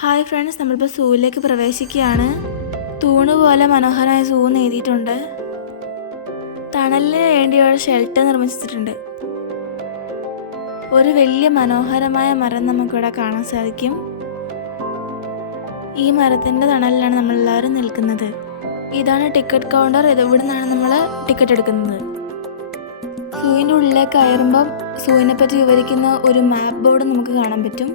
Hi friends, നമ്മളിപ്പോൾ സൂവിലേക്ക് പ്രവേശിക്കുകയാണ്. തൂണ് പോലെ മനോഹരമായ സൂ എഴുതിയിട്ടുണ്ട്. തണലിന് വേണ്ടി ഒരു ഷെൽട്ടർ നിർമ്മിച്ചിട്ടുണ്ട്. ഒരു വലിയ മനോഹരമായ മരം നമുക്കിവിടെ കാണാൻ സാധിക്കും. ഈ മരത്തിൻ്റെ തണലിലാണ് നമ്മളെല്ലാവരും നിൽക്കുന്നത്. ഇതാണ് ടിക്കറ്റ് കൗണ്ടർ. ഇവിടെ നിന്നാണ് നമ്മൾ ടിക്കറ്റ് എടുക്കുന്നത്. സൂവിൻ്റെ ഉള്ളിലേക്ക് കയറുമ്പം സൂവിനെ പറ്റി വിവരിക്കുന്ന ഒരു മാപ്പ് ബോർഡ് നമുക്ക് കാണാൻ പറ്റും.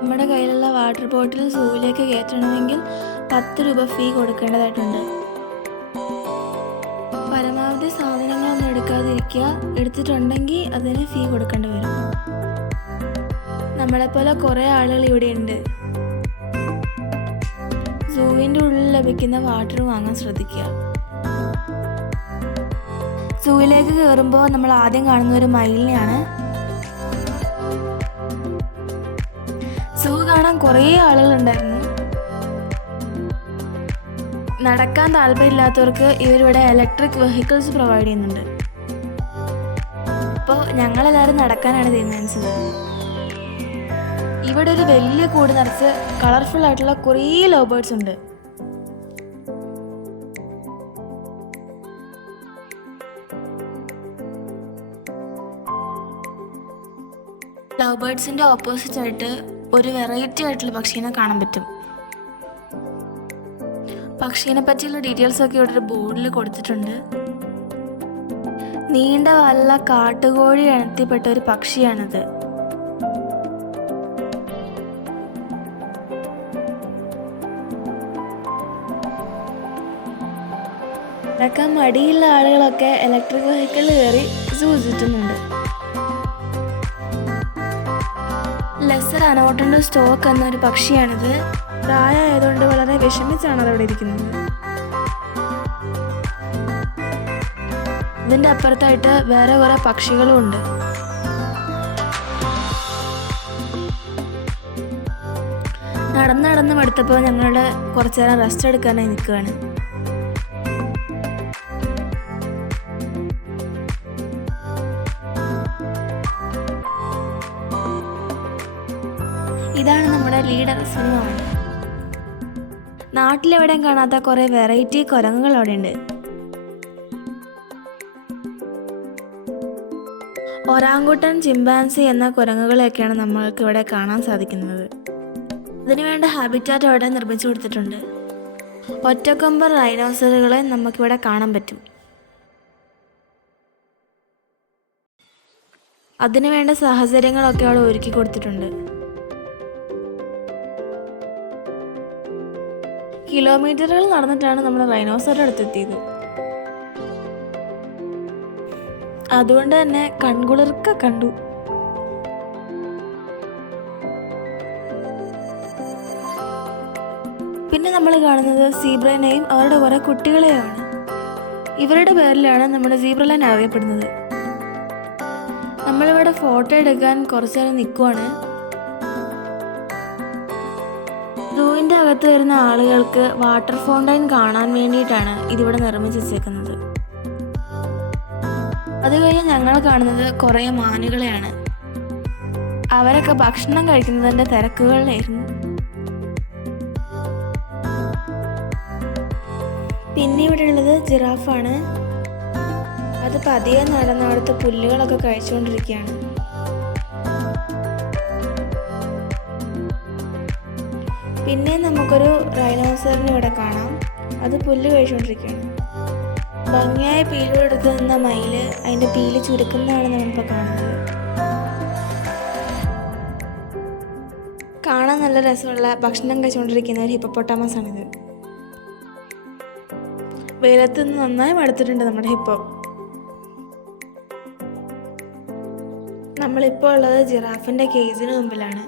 നമ്മുടെ കയ്യിലുള്ള വാട്ടർ ബോട്ടിൽ സൂവിലേക്ക് കയറ്റണമെങ്കിൽ 10 രൂപ ഫീ കൊടുക്കേണ്ടതായിട്ടുണ്ട്. പരമാവധി സാധനങ്ങളൊന്നും എടുക്കാതിരിക്കുക. എടുത്തിട്ടുണ്ടെങ്കിൽ അതിന് ഫീ കൊടുക്കേണ്ടി വരും. നമ്മളെപ്പോലെ കുറേ ആളുകൾ ഇവിടെയുണ്ട്. സൂവിൻ്റെ ഉള്ളിൽ ലഭിക്കുന്ന വാട്ടർ വാങ്ങാൻ ശ്രദ്ധിക്കുക. സൂവിലേക്ക് കയറുമ്പോൾ നമ്മൾ ആദ്യം കാണുന്ന ഒരു മയിലിനെയാണ്. സൂ കാണാൻ കുറേ ആളുകളുണ്ടായിരുന്നു. നടക്കാൻ താല്പര്യമില്ലാത്തവർക്ക് ഇവരിവിടെ ഇലക്ട്രിക് വെഹിക്കിൾസ് പ്രൊവൈഡ് ചെയ്യുന്നുണ്ട്. അപ്പോൾ ഞങ്ങളെല്ലാവരും നടക്കാനാണ് തീരുമാനിച്ചത്. ഇവിടെ ഒരു വലിയ കൂട് നിറച്ച് കളർഫുൾ ആയിട്ടുള്ള കുറേ ലവ് ബേർഡ്സ് ഉണ്ട്. ലവ് ബേർഡ്സിൻ്റെ ഓപ്പോസിറ്റ് ആയിട്ട് ഒരു വെറൈറ്റി ആയിട്ടുള്ള പക്ഷീനെ കാണാൻ പറ്റും. പക്ഷീനെ പറ്റിയുള്ള ഡീറ്റെയിൽസ് ഒക്കെ ഇവിടെ ഒരു ബോർഡിൽ കൊടുത്തിട്ടുണ്ട്. നീണ്ട വല്ല കാട്ടുകോഴി ഇനത്തിൽപ്പെട്ട ഒരു പക്ഷിയാണിത്. നടക്കാൻ മടിയുള്ള ആളുകളൊക്കെ ഇലക്ട്രിക് വെഹിക്കിളിൽ കയറി സൂ ചുറ്റുന്നുണ്ട്. ലെസർ അനോട്ടൻ്റെ സ്റ്റോക്ക് എന്നൊരു പക്ഷിയാണിത്. പ്രായമായതുകൊണ്ട് വളരെ വിഷമിച്ചാണ് അതവിടെ ഇരിക്കുന്നത്. ഇതിൻ്റെ അപ്പുറത്തായിട്ട് വേറെ കുറേ പക്ഷികളും ഉണ്ട്. നടന്ന് മടുത്തപ്പോൾ ഞങ്ങളുടെ കുറച്ചു നേരം റെസ്റ്റ് എടുക്കാനായി നിൽക്കുകയാണ്. ഇതാണ് നമ്മുടെ ലീഡർ സിംഹം. നാട്ടിലെവിടെയും കാണാത്ത കുറേ വെറൈറ്റി കുരങ്ങുകൾ അവിടെ ഉണ്ട്. ഒറാങ്കുട്ടൻ, ചിമ്പാൻസി എന്ന കുരങ്ങുകളെയൊക്കെയാണ് നമ്മൾക്ക് ഇവിടെ കാണാൻ സാധിക്കുന്നത്. അതിനുവേണ്ട ഹാബിറ്റാറ്റ് അവിടെ നിർമ്മിച്ചു കൊടുത്തിട്ടുണ്ട്. ഒറ്റക്കൊമ്പൻ റൈനോസറുകളെ നമുക്കിവിടെ കാണാൻ പറ്റും. അതിനുവേണ്ട സാഹചര്യങ്ങളൊക്കെ അവിടെ ഒരുക്കി കൊടുത്തിട്ടുണ്ട്. കിലോമീറ്ററുകൾ നടന്നിട്ടാണ് നമ്മൾ റൈനോസറുടെ അടുത്തെത്തിയത്. അതുകൊണ്ട് തന്നെ കൺകുളിർക്ക കണ്ടു. പിന്നെ നമ്മൾ കാണുന്നത് സീബ്രനെയും അവരുടെ കുറേ കുട്ടികളെയുമാണ്. ഇവരുടെ പേരിലാണ് നമ്മുടെ സീബ്രലൈൻ അറിയപ്പെടുന്നത്. നമ്മളിവിടെ ഫോട്ടോ എടുക്കാൻ കുറച്ചു നേരം നിൽക്കുവാണ്. സൂവിൻ്റെ അകത്ത് വരുന്ന ആളുകൾക്ക് വാട്ടർ ഫൗണ്ടൈൻ കാണാൻ വേണ്ടിയിട്ടാണ് ഇതിവിടെ നിർമ്മിച്ച് വെച്ചേക്കുന്നത്. അത് കഴിഞ്ഞ് ഞങ്ങൾ കാണുന്നത് കുറേ മാനുകളെയാണ്. അവരൊക്കെ ഭക്ഷണം കഴിക്കുന്നതിൻ്റെ തിരക്കുകളിലായിരുന്നു. പിന്നെ ഇവിടെ ഉള്ളത് ജിറാഫാണ്. അത് പതിയെ നടന്ന് അവിടുത്തെ പുല്ലുകളൊക്കെ കഴിച്ചുകൊണ്ടിരിക്കുകയാണ്. പിന്നെ നമുക്കൊരു റൈനോസറിനെ ഇവിടെ കാണാം. അത് പുല്ല് കഴിച്ചുകൊണ്ടിരിക്കുകയാണ്. ഭംഗിയായ പീലുകളെടുത്ത് നിന്ന മയില് അതിൻ്റെ പീല് ചുരുക്കുന്നതാണ് നമ്മളിപ്പോൾ കാണുന്നത്. കാണാൻ നല്ല രസമുള്ള ഭക്ഷണം കഴിച്ചുകൊണ്ടിരിക്കുന്ന ഒരു ഹിപ്പോപ്പൊട്ടാമസ് ആണിത്. വെയിലത്ത് നിന്ന് നന്നായി മടുത്തിട്ടുണ്ട് നമ്മുടെ ഹിപ്പോ. നമ്മളിപ്പോൾ ഉള്ളത് ജിറാഫിൻ്റെ കേജിന് മുമ്പിലാണ്.